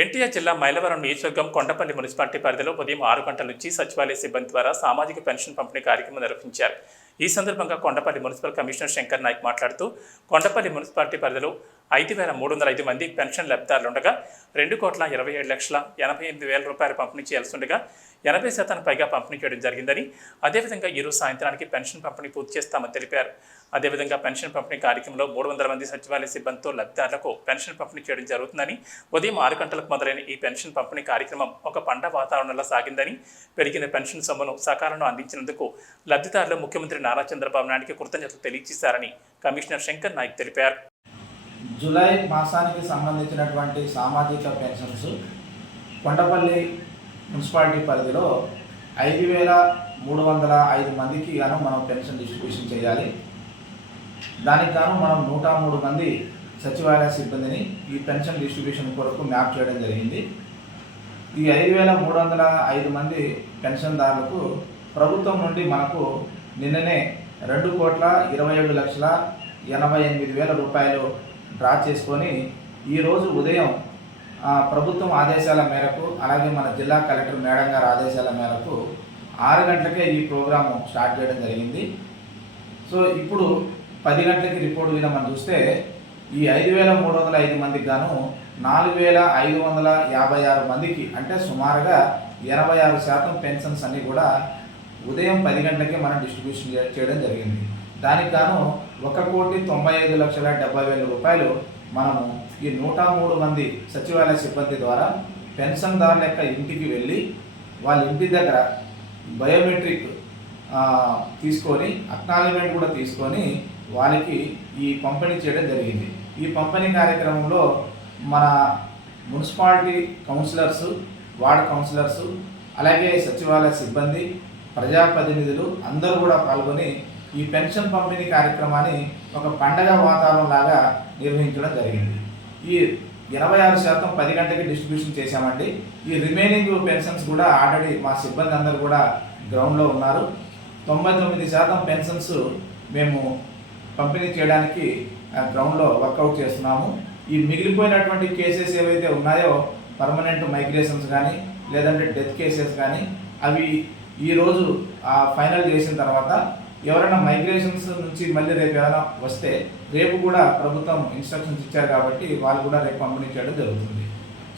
ఎన్టీఆర్ జిల్లా మైలవరం నియోజకవర్గం కొండపల్లి మున్సిపాలిటీ పరిధిలో ఉదయం ఆరు గంటల నుంచి సచివాలయ సిబ్బంది ద్వారా సామాజిక పెన్షన్ పంపిణీ కార్యక్రమం నిర్వహించారు. ఈ సందర్భంగా కొండపల్లి మున్సిపల్ కమిషనర్ శంకర్ నాయక్ మాట్లాడుతూ కొండపల్లి మున్సిపాలిటీ పరిధిలో ఐదు వేల మూడు వందల ఐదు మంది పెన్షన్ లబ్ధిదారులు ఉండగా రెండు కోట్ల ఇరవై ఏడు లక్షల ఎనభై ఎనిమిది వేల రూపాయలు పంపిణీ చేయాల్సి ఉండగా ఎనభై శాతానికి పైగా పంపిణీ చేయడం జరిగిందని అదేవిధంగా ఈరోజు సాయంత్రానికి పెన్షన్ పంపిణీ పూర్తి చేస్తామని తెలిపారు. అదేవిధంగా పెన్షన్ పంపిణీ కార్యక్రమంలో మూడు వందల మంది సచివాలయ సిబ్బందితో లబ్ధిదారులకు పెన్షన్ పంపిణీ చేయడం జరుగుతుందని ఉదయం ఆరు గంటలకు మొదలైన ఈ పెన్షన్ పంపిణీ కార్యక్రమం ఒక పండ వాతావరణంలో సాగిందని పెరిగిన పెన్షన్ సొమ్మును సకాలంలో అందించినందుకు లబ్ధిదారులు ముఖ్యమంత్రి నారా చంద్రబాబు నాయుడికి కృతజ్ఞతలు తెలియజేశారని కమిషనర్ శంకర్ నాయక్ తెలిపారు. జూలై మాసానికి సంబంధించినటువంటి సామాజిక పెన్షన్స్ కొండపల్లి మున్సిపాలిటీ పరిధిలో ఐదు వేల మూడు వందల ఐదు మందికి గాను మనం పెన్షన్ డిస్ట్రిబ్యూషన్ చేయాలి. దానికి గాను మనం నూట మూడు మంది సచివాలయ సిబ్బందిని ఈ పెన్షన్ డిస్ట్రిబ్యూషన్ కొరకు మ్యాప్ చేయడం జరిగింది. ఈ ఐదు వేల మూడు వందల ఐదు మంది పెన్షన్దారులకు ప్రభుత్వం నుండి మనకు నిన్ననే రెండు కోట్ల ఇరవై ఏడు లక్షల ఎనభై ఎనిమిది వేల రూపాయలు డ్రా చేసుకొని ఈరోజు ఉదయం ప్రభుత్వం ఆదేశాల మేరకు అలాగే మన జిల్లా కలెక్టర్ మేడం గారి ఆదేశాల మేరకు ఆరు గంటలకే ఈ ప్రోగ్రాము స్టార్ట్ చేయడం జరిగింది. సో ఇప్పుడు పది గంటలకి రిపోర్ట్ విన మనం చూస్తే ఈ ఐదు వేల మూడు వందల ఐదు మందికి గాను నాలుగు వేల ఐదు వందల యాభై ఆరు మందికి అంటే సుమారుగా ఎనభై ఆరు శాతం పెన్షన్స్ అన్నీ కూడా ఉదయం పది గంటలకే మనం డిస్ట్రిబ్యూషన్ చేయడం జరిగింది. దానికి గాను ఒక కోటి తొంభై ఐదు లక్షల డెబ్బై వేల రూపాయలు మనము ఈ నూట మూడు మంది సచివాలయ సిబ్బంది ద్వారా పెన్షన్దారుల యొక్క ఇంటికి వెళ్ళి వాళ్ళ ఇంటి దగ్గర బయోమెట్రిక్ తీసుకొని అక్నాలజ్మెంట్ కూడా తీసుకొని వాళ్ళకి ఈ పంపిణీ చేయడం జరిగింది. ఈ పంపిణీ కార్యక్రమంలో మన మున్సిపాలిటీ కౌన్సిలర్స్ వార్డ్ కౌన్సిలర్స్ అలాగే సచివాలయ సిబ్బంది ప్రజాప్రతినిధులు అందరూ కూడా పాల్గొని ఈ పెన్షన్ పంపిణీ కార్యక్రమాన్ని ఒక పండగ వాతావరణం లాగా నిర్వహించడం జరిగింది. ఈ ఇరవై ఆరు శాతం పది గంటలకి డిస్ట్రిబ్యూషన్ చేశామండి. ఈ రిమైనింగ్ పెన్షన్స్ కూడా ఆల్రెడీ మా సిబ్బంది అందరూ కూడా గ్రౌండ్లో ఉన్నారు. తొంభై తొమ్మిది శాతం పెన్షన్స్ మేము పంపిణీ చేయడానికి గ్రౌండ్లో వర్కౌట్ చేస్తున్నాము. ఈ మిగిలిపోయినటువంటి కేసెస్ ఏవైతే ఉన్నాయో పర్మనెంట్ మైగ్రేషన్స్ కానీ లేదంటే డెత్ కేసెస్ కానీ అవి ఈరోజు ఫైనల్ చేసిన తర్వాత ఎవరైనా మైగ్రేషన్స్ నుంచి మళ్ళీ రేపు ఏమైనా వస్తే రేపు కూడా ప్రభుత్వం ఇన్స్ట్రక్షన్స్ ఇచ్చారు కాబట్టి వాళ్ళు కూడా రేపు పంపిణీ చేయడం జరుగుతుంది.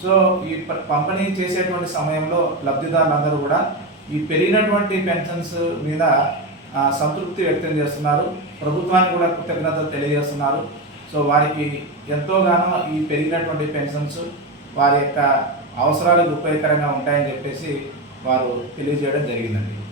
సో ఈ ప- పంపిణీ చేసేటువంటి సమయంలో లబ్ధిదారులందరూ కూడా ఈ పెరిగినటువంటి పెన్షన్స్ మీద సంతృప్తి వ్యక్తం చేస్తున్నారు. ప్రభుత్వానికి కూడా కృతజ్ఞతలు తెలియజేస్తున్నారు. సో వారికి ఎంతోగానో ఈ పెరిగినటువంటి పెన్షన్స్ వారి యొక్క అవసరాలకు ఉపయోగకరంగా ఉంటాయని చెప్పేసి వారు తెలియజేయడం జరిగిందండి.